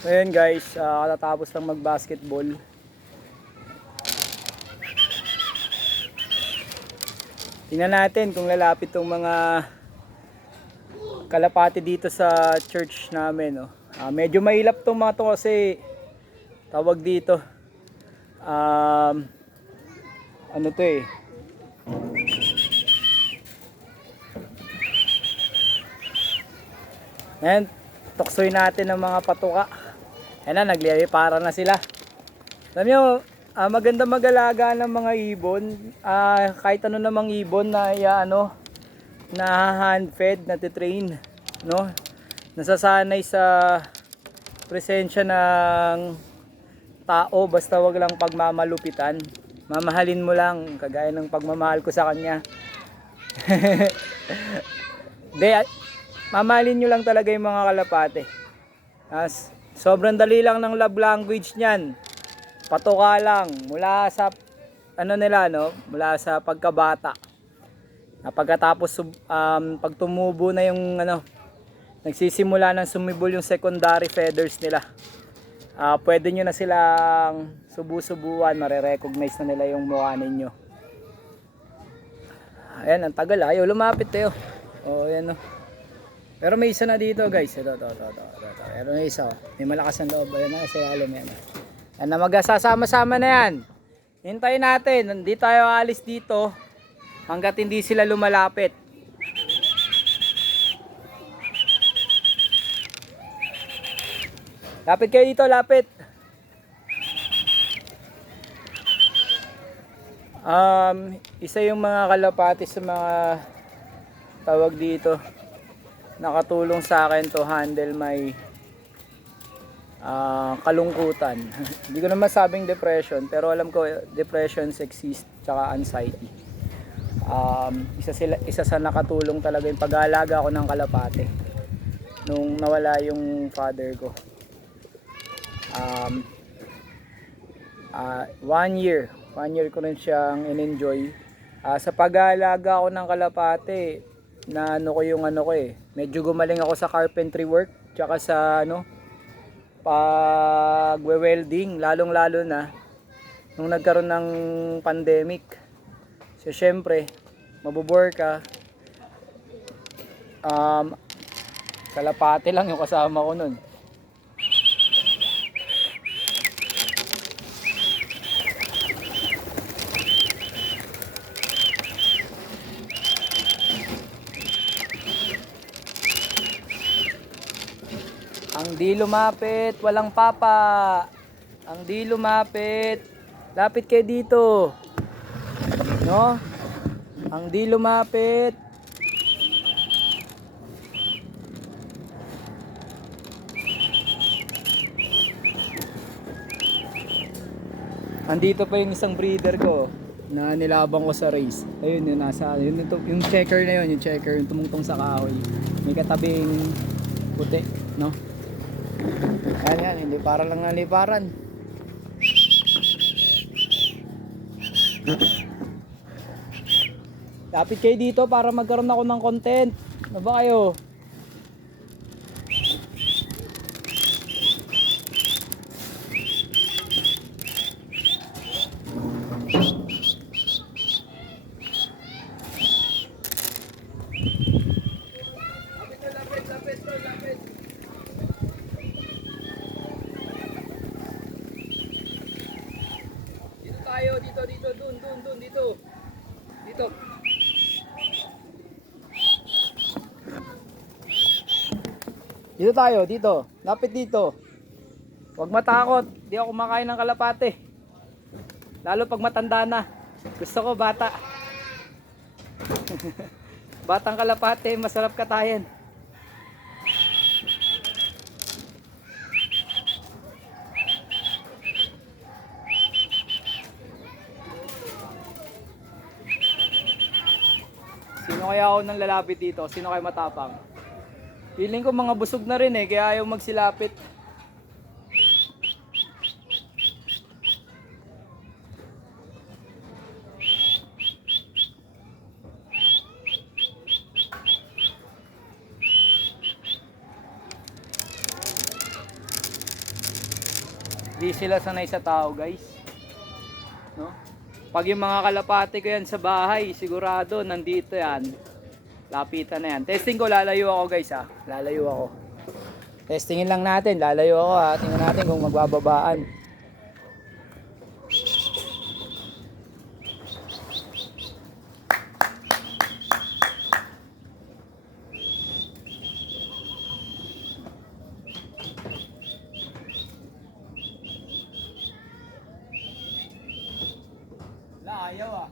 Ngayon guys, katatapos lang mag-basketball. Tingnan natin kung lalapit tong mga kalapati dito sa church namin. Oh. Medyo mailap tong mga to kasi tawag dito. Ano to eh. Ngayon, tuksoy natin ng mga patuka. Ayan na, naglilipara na sila. Alam nyo, maganda mag-alaga ng mga ibon. Kahit ano namang ibon na na hand-fed, na titrain, no? Nasasanay sa presensya ng tao, basta wag lang pagmamalupitan. Mamahalin mo lang, kagaya ng pagmamahal ko sa kanya. De, mamahalin nyo lang talaga yung mga kalapate. Sobrang dali lang ng love language niyan. Patuka lang mula sa mula sa pagkabata. Pagkatapos pag tumubo na yung nagsisimula ng sumibol yung secondary feathers nila. Pwede nyo na silang subu-subuan, mare-recognize na nila yung mukha ninyo. Ayan, ang tagal ayaw lumapit tayo. Ayan Pero may isa na dito guys. Ito. Pero may isa. May malakas ang loob. Ayan na, sa alam yan. Ayan na, magsasama-sama na yan. Hintayin natin. Hindi tayo alis dito hanggat hindi sila lumalapit. Lapit kayo dito, lapit. Isa yung mga kalapati sa mga tawag dito. Nakatulong sa akin to handle my kalungkutan. Hindi ko naman sabing depression, pero alam ko depression exist, tsaka anxiety. Isa sa nakatulong talaga yung pag-aalaga ko ng kalapate nung nawala yung father ko. 1 year ko rin siyang in-enjoy. Sa pag-aalaga ko ng kalapate, na medyo gumaling ako sa carpentry work, tsaka sa pag-welding, lalong-lalo na nung nagkaroon ng pandemic. So syempre, mabobore ka. Kalapate lang yung kasama ko nun. Ang di lumapit, walang papa. Ang di lumapit, lapit kayo dito. No? Ang di lumapit. Andito pa yung isang breeder ko na nilabang ko sa race. Ayun, yung checker na yun, yung checker, yung tumungtong sa kahoy. May katabing puti, no? Ayan, hindi para lang naliparan. Lapit kayo dito para magkaroon ako ng content. Ano ba kayo? Lapit. Dito, dun, dito. Dito tayo, dito. Lapit dito. Huwag matakot, di ako kumakain ng kalapate. Lalo pag matanda na. Gusto ko bata. Batang kalapate, masarap katayin. Sino kaya ako nang lalapit dito? Sino kaya matapang? Feeling ko mga busog na rin kaya ayaw magsilapit. Di sila sanay sa tao, guys. No? Pag yung mga kalapate ko yan sa bahay, sigurado nandito yan. Lapitan na yan. Testing ko, lalayo ako guys ha. Lalayo ako. Testingin lang natin, lalayo ako ha. Tingnan natin kung magbababaan. Ayaw ah.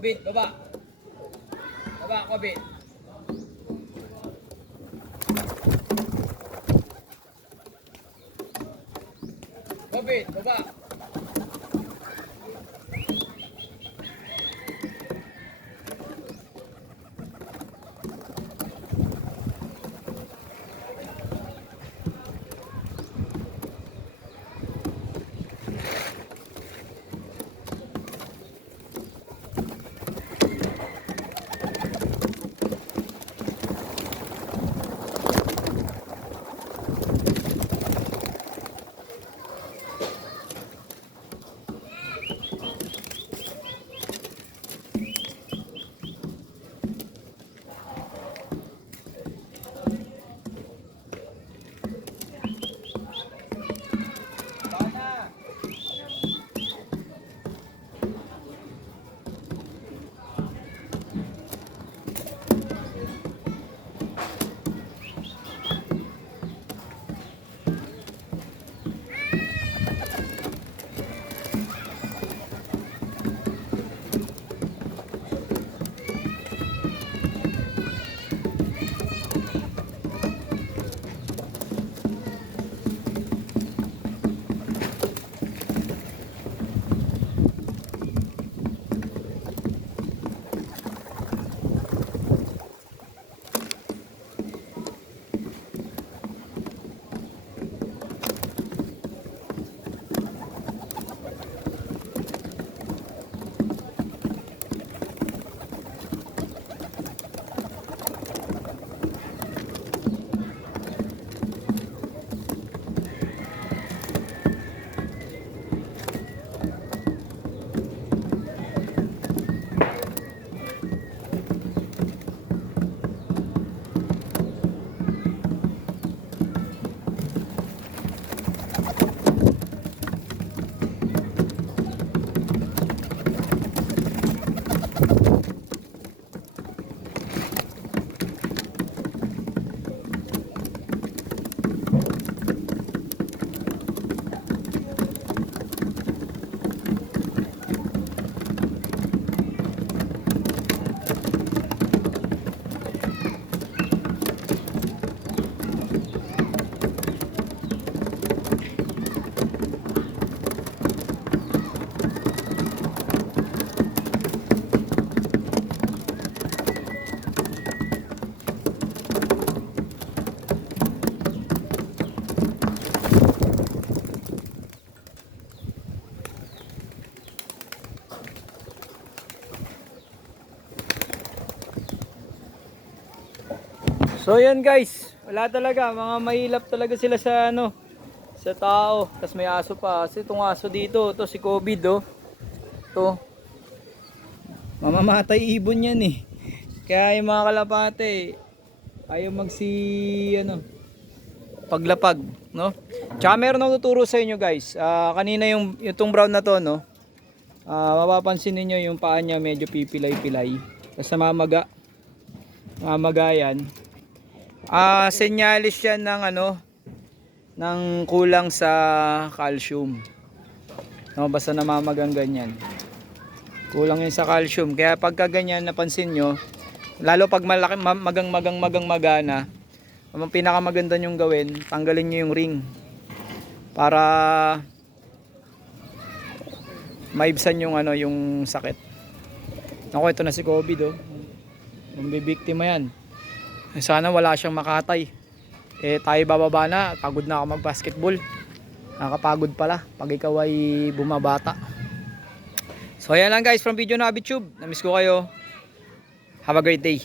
Kobit, baba. Baba, Kobit. Kobit, baba. So yan guys, wala talaga, mga mahilap talaga sila sa ano, sa tao. Tapos may aso pa. Kasi itong aso dito, to si COVID oh. To. Mamamatay ibon yan eh. Kaya yung mga kalapate, ayaw ano, paglapag, no? Tsaka meron akong tuturo sa inyo guys. Kanina yung itong brown na to, no? Mapapansin niyo yung paa niya medyo pipilay-pilay. Tapos mamaga yan. Senyalis yan ng ano, ng kulang sa calcium. No, basta namamagang ganyan. Kulang yun sa calcium. Kaya pagka ganyan napansin nyo, lalo pag malaki, maga na, ang pinakamaganda nyong gawin, tanggalin nyo yung ring. Para maibsan yung ano, yung sakit. Ako, ito na si COVID oh. Yung bibiktima yan. Sana wala siyang makatay. Tayo bababa na, pagod na ako mag-basketball. Nakakapagod pala pag ikaw ay bumabata. So ayan lang guys from Video Nabi Tube. Namiss ko kayo. Have a great day.